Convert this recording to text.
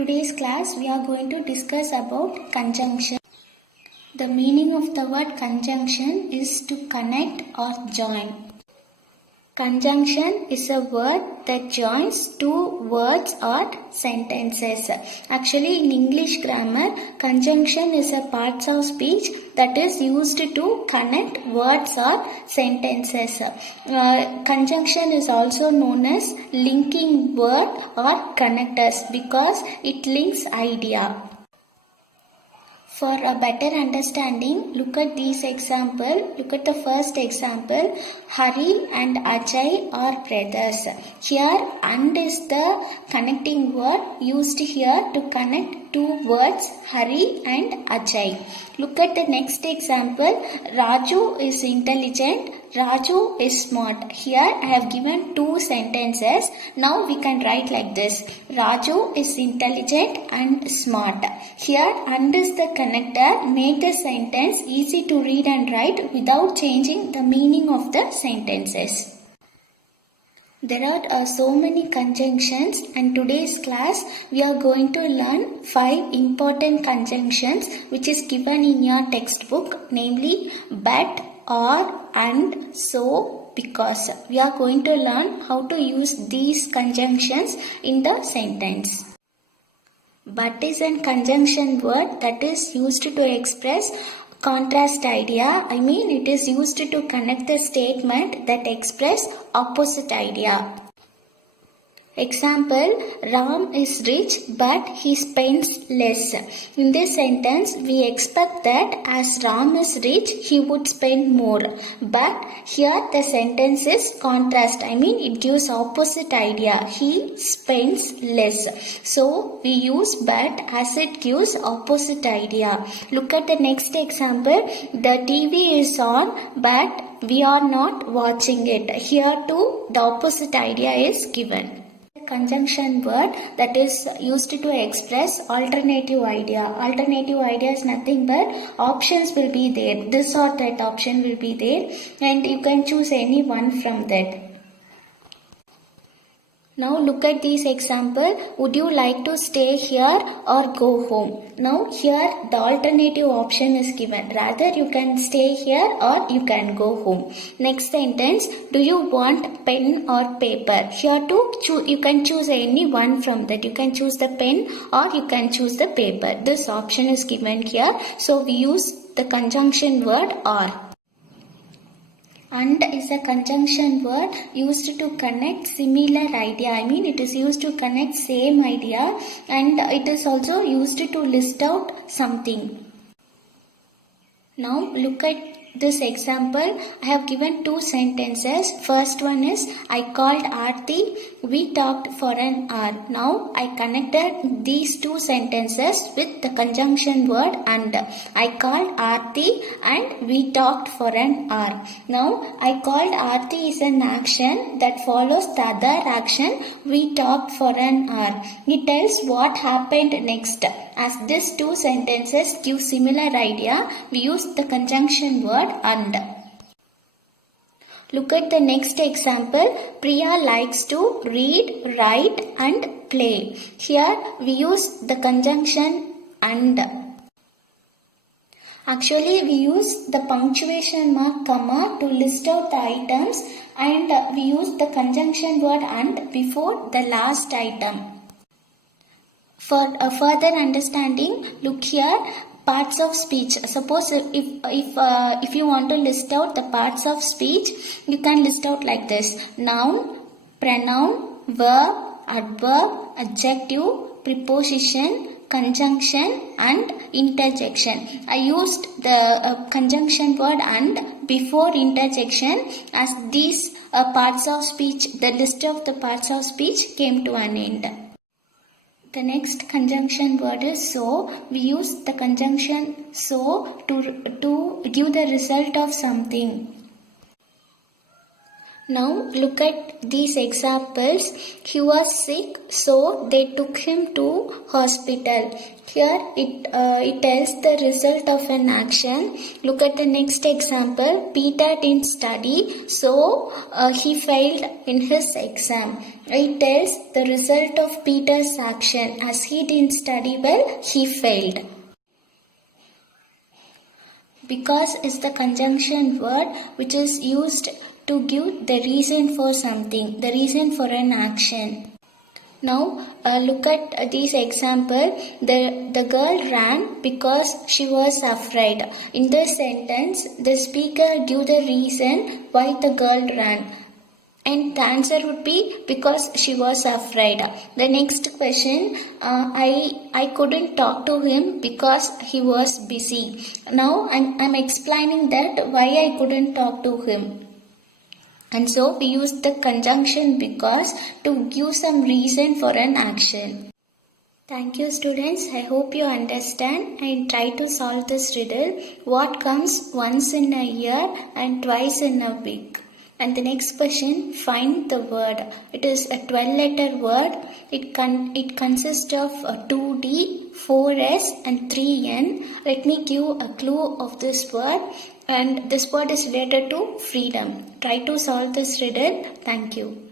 Today's class we are going to discuss about conjunction. The meaning of the word conjunction is to connect or join. Conjunction is a word that joins two words or sentences. Actually, in English grammar, conjunction is a part of speech that is used to connect words or sentences. Conjunction is also known as linking word or connectors because it links idea. For a better understanding, look at these examples. Look at the first example. Hari and Ajay are brothers. Here, and is the connecting word used here to connect two words, Hari and Ajay. Look at the next example. Raju is intelligent. Raju is smart. Here I have given two sentences. Now we can write like this. Raju is intelligent and smart. Here and is the connector. Make the sentence easy to read and write without changing the meaning of the sentences. There are so many conjunctions, and today's class we are going to learn 5 important conjunctions which is given in your textbook, namely but, or, and, so, because. We are going to learn how to use these conjunctions in the sentence. But is a conjunction word that is used to express contrast idea. It is used to connect the statement that express opposite idea. Example, Ram is rich but he spends less. In this sentence, we expect that as Ram is rich, he would spend more. But here the sentence is contrast. It gives opposite idea. He spends less. So, we use but as it gives opposite idea. Look at the next example. The TV is on but we are not watching it. Here too, the opposite idea is given. Conjunction word that is used to express alternative idea. Alternative idea is nothing but options will be there. This or that option will be there and you can choose any one from that. Now look at this example. Would you like to stay here or go home? Now here the alternative option is given. Rather you can stay here or you can go home. Next sentence. Do you want pen or paper? Here too you can choose any one from that. You can choose the pen or you can choose the paper. This option is given here. So we use the conjunction word or. And is a conjunction word used to connect similar idea. It is used to connect same idea and it is also used to list out something. Now look at this example. I have given two sentences. First one is I called Aarti. We talked for an hour. Now I connected these two sentences with the conjunction word and. I called Aarti and we talked for an hour. Now I called Aarti is an action that follows the other action. We talked for an hour. It tells what happened next. As these two sentences give similar idea, we use the conjunction word and. Look at the next example. Priya likes to read, write and play. Here we use the conjunction and. Actually we use the punctuation mark comma to list out the items and we use the conjunction word and before the last item. For a further understanding, look here. Parts of speech. Suppose if you want to list out the parts of speech, you can list out like this: noun, pronoun, verb, adverb, adjective, preposition, conjunction and interjection. I used the conjunction word and before interjection as these parts of speech, the list of the parts of speech came to an end. The next conjunction word is so. We use the conjunction so to give the result of something. Now look at these examples. He was sick, so they took him to hospital. Here it tells the result of an action. Look at the next example. Peter didn't study, so he failed in his exam. It tells the result of Peter's action. As he didn't study well, he failed. Because is the conjunction word which is used to give the reason for something, the reason for an action. Now look at this example. The girl ran because she was afraid. In this sentence, the speaker give the reason why the girl ran. And the answer would be because she was afraid. The next question, I couldn't talk to him because he was busy. Now I'm explaining that why I couldn't talk to him. And so we use the conjunction because to give some reason for an action. Thank you students. I hope you understand and try to solve this riddle. What comes once in a year and twice in a week? And the next question, find the word. It is a 12-letter word. It consists of 2D, 4S and 3N. Let me give a clue of this word. And this word is related to freedom. Try to solve this riddle. Thank you.